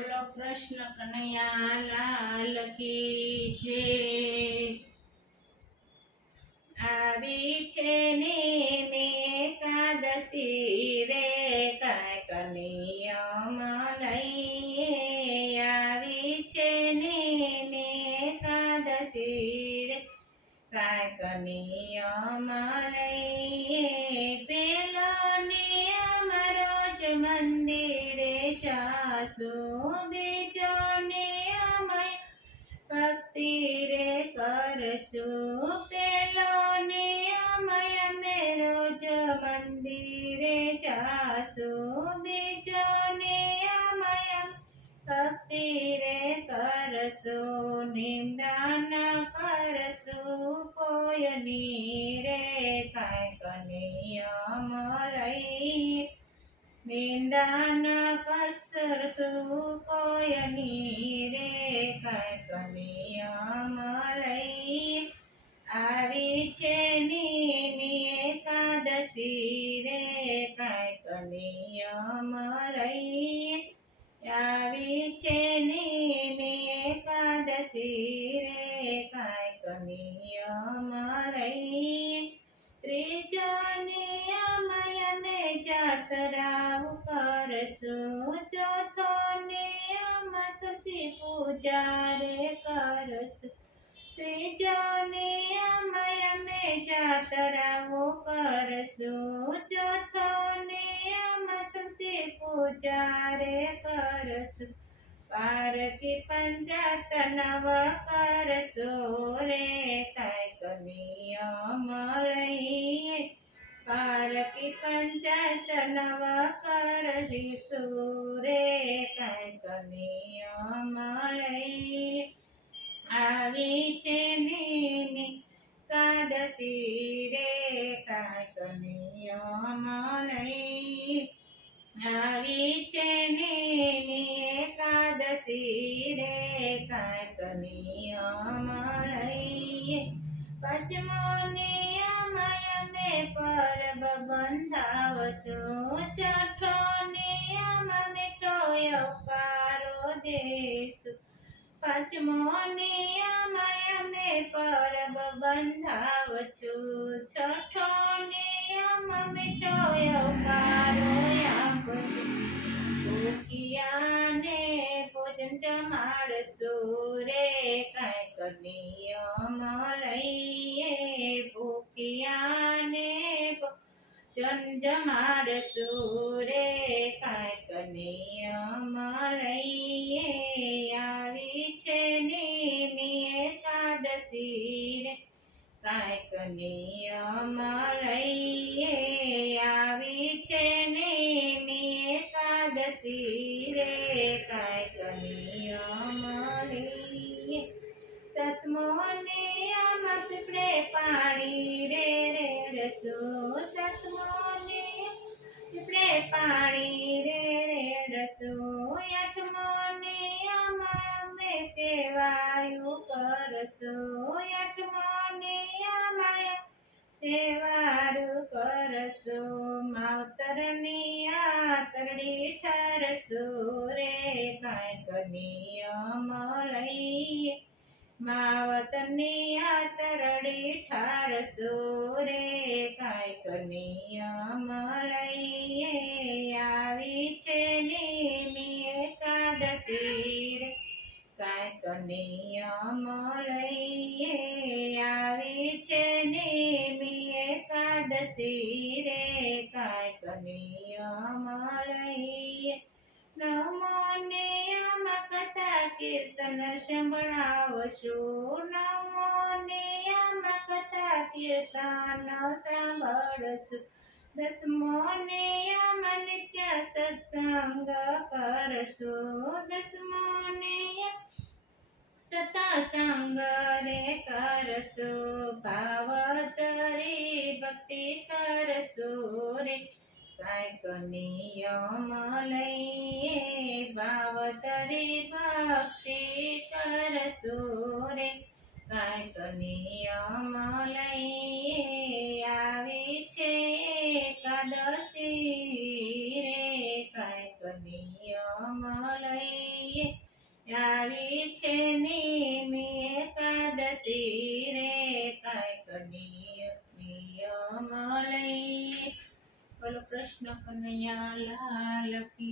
બોલો કૃષ્ણ કનૈયા લાલ કી જય. આવી છે ને મેં એકાદશી રે, કાંઈક નિયમ લઈએ. આવી છે ને મેં એકાદશી રે, કાંઈક નિયમ લઈએ. પેલો નિયમ રોજ મંદિરે જાશું, બીજો નિયમ ભક્તિ રે કરશું. પેલો નિયમ અમે રોજ મંદિરે જાશું, બીજો નિયમ ભક્તિ રે કરશું. નિંદા ન કરશું કોઈની રે, કાંઈક નિયમ લઈ. નિંદા ન કરશું કોઈની રે, કાંઈક નિયમ લઈ. આવી છે નિયમી એકાદશી રે, કાંઈક નિયમ લઈ. આવી છે નિયમી એકાદશી રે, કાંઈક નિયમ લઈ. ત્રીજો નિયમ અમે જાત્રાઓ કરશું, ચોથો નિયમ તુલસી પૂજા રે કરશું. ત્રીજો નિયમ અમે જાત્રાઓ કરશું, ચોથો નિયમ તુલસી પૂજા રે કરશું. પારકી પંચાયત નવ કરશું રે, કાંઈક નિયમ લઈએ. પારકી પંચાયત નવ કરીશું રે, કાંઈક નિયમ લઈએ. આવી છે નિયમી એકાદશી રે, કાંઈક નિયમ લઈ. આવી છે નિયમી એકાદશી રે, કાંઈક નિયમ લઈએ. પાંચમો નિયમ અમે પરબ બંધાવશું, છઠ્ઠો નિયમ મીઠો યવકારો દેશું. પાંચમો નિયમ અમે પરબ બંધાવશું, છઠ્ઠો નિયમ મીઠો યવકારો આપશું. ભૂખિયાને ભોજન જમાડશું રે, કાંઈક નિયમ લઈએ. ભૂખિયાને ભોજન જમાડશું રે, કાંઈક નિયમ લઈએ. આવી છે નિયમી એકાદશી રે, કાંઈક નિયમ લઈએ. આવી છે નિયમી એકાદશી રે, કાંઈક નિયમ લઈએ. સતમો નિયમ પીપળે પાણી રે રેડશું, સતમો નિયમ પીપળે પાણી રે રેડશું. આઠમો નિયમ અમે સેવાયું કરશું, આઠમો નિયમ સેવારું કરશું. માવતરની આતરડી ઠરશું રે, કાંઈક નિયમ લઈએ. માવતરની આતરડી ઠારશું રે, કાંઈક નિયમ લઈએ. આવી છે નિયમી એકાદશી રે, કાંઈક નિયમ લઈએ. આવી છે નિયમી એકાદશી રે, કાંઈક નિયમ લઈએ. નવમો નિયમ કથા કીર્તન સંભળાવશું, નવમો નિયમ કથા કીર્તન સાંભળશું. દસમો નિયમ નિત્ય સત્સંગ કરશું, દસમો નિયમ સત્સંગ રે કરશું. ભાવતરી ભક્તિ કરશું રે, કાંઈક નિયમ લઈએ. ભાવતરી ભક્તિ કરશું રે, કાંઈક નિયમ લઈએ. આવી છે એકાદશી રે, કાંઈક નિયમ લઈએ. કૃષ્ણ કનૈયા લાલ કી